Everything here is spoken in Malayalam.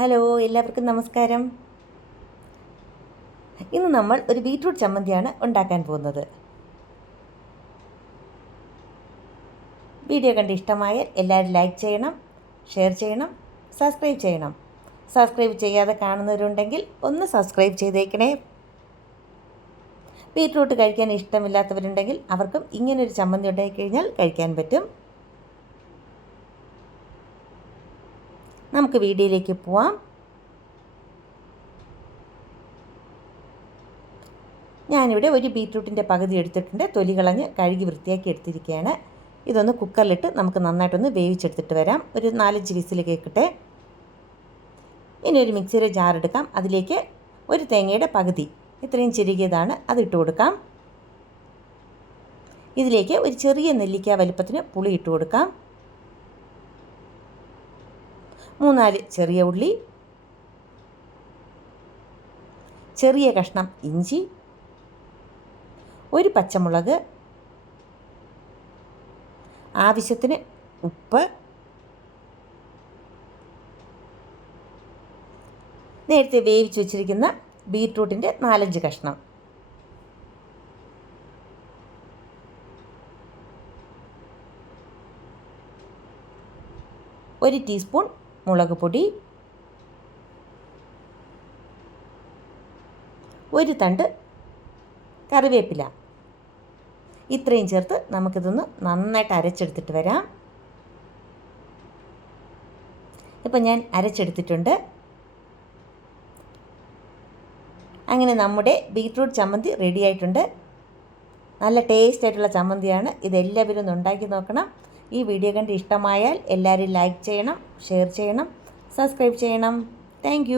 ഹലോ, എല്ലാവർക്കും നമസ്കാരം. ഇന്ന് നമ്മൾ ഒരു ബീറ്റ്റൂട്ട് ചമ്മന്തിയാണ് ഉണ്ടാക്കാൻ പോകുന്നത്. വീഡിയോ കണ്ട് ഇഷ്ടമായാൽ എല്ലാവരും ലൈക്ക് ചെയ്യണം, ഷെയർ ചെയ്യണം, സബ്സ്ക്രൈബ് ചെയ്യണം. സബ്സ്ക്രൈബ് ചെയ്യാതെ കാണുന്നവരുണ്ടെങ്കിൽ ഒന്ന് സബ്സ്ക്രൈബ് ചെയ്തേക്കണേ. ബീറ്റ്റൂട്ട് കഴിക്കാൻ ഇഷ്ടമില്ലാത്തവരുണ്ടെങ്കിൽ അവർക്കും ഇങ്ങനൊരു ചമ്മന്തി ഉണ്ടാക്കി കഴിഞ്ഞാൽ കഴിക്കാൻ പറ്റും. നമുക്ക് വീഡിയോയിലേക്ക് പോവാം. ഞാനിവിടെ ഒരു ബീറ്റ്റൂട്ടിൻ്റെ പകുതി എടുത്തിട്ടുണ്ട്. തൊലി കളഞ്ഞ് കഴുകി വൃത്തിയാക്കി എടുത്തിരിക്കുകയാണ്. ഇതൊന്ന് കുക്കറിലിട്ട് നമുക്ക് നന്നായിട്ടൊന്ന് വേവിച്ചെടുത്തിട്ട് വരാം. ഒരു 4-5 വിസിൽ കേൾക്കട്ടെ. ഇനി ഒരു മിക്സിയുടെ ജാർ എടുക്കാം. അതിലേക്ക് ഒരു തേങ്ങയുടെ പകുതി, ഇത്രയും ചെറുകിയതാണ്, അതിട്ട് കൊടുക്കാം. ഇതിലേക്ക് ഒരു ചെറിയ നെല്ലിക്ക വലിപ്പത്തിന് പുളി ഇട്ട് കൊടുക്കാം. 3-4 ചെറിയ ഉള്ളി, ചെറിയ കഷ്ണം ഇഞ്ചി, ഒരു പച്ചമുളക്, ആവശ്യത്തിന് ഉപ്പ്, നേരത്തെ വേവിച്ച് വെച്ചിരിക്കുന്ന ബീറ്റ്റൂട്ടിൻ്റെ 4-5 കഷ്ണം, ഒരു ടീസ്പൂൺ മുളക് പൊടി, ഒരു തണ്ട് കറിവേപ്പില, ഇത്രയും ചേർത്ത് നമുക്കിതൊന്ന് നന്നായിട്ട് അരച്ചെടുത്തിട്ട് വരാം. ഇപ്പം ഞാൻ അരച്ചെടുത്തിട്ടുണ്ട്. അങ്ങനെ നമ്മുടെ ബീറ്റ്റൂട്ട് ചമ്മന്തി റെഡി ആയിട്ടുണ്ട്. നല്ല ടേസ്റ്റ് ആയിട്ടുള്ള ചമ്മന്തിയാണ്. ഇതെല്ലാവരും ഒന്ന് ഉണ്ടാക്കി നോക്കണം. ഈ വീഡിയോ കണ്ട് ഇഷ്ടമായാൽ എല്ലാവരും ലൈക്ക് ചെയ്യണം, ഷെയർ ചെയ്യണം, സബ്സ്ക്രൈബ് ചെയ്യണം. താങ്ക്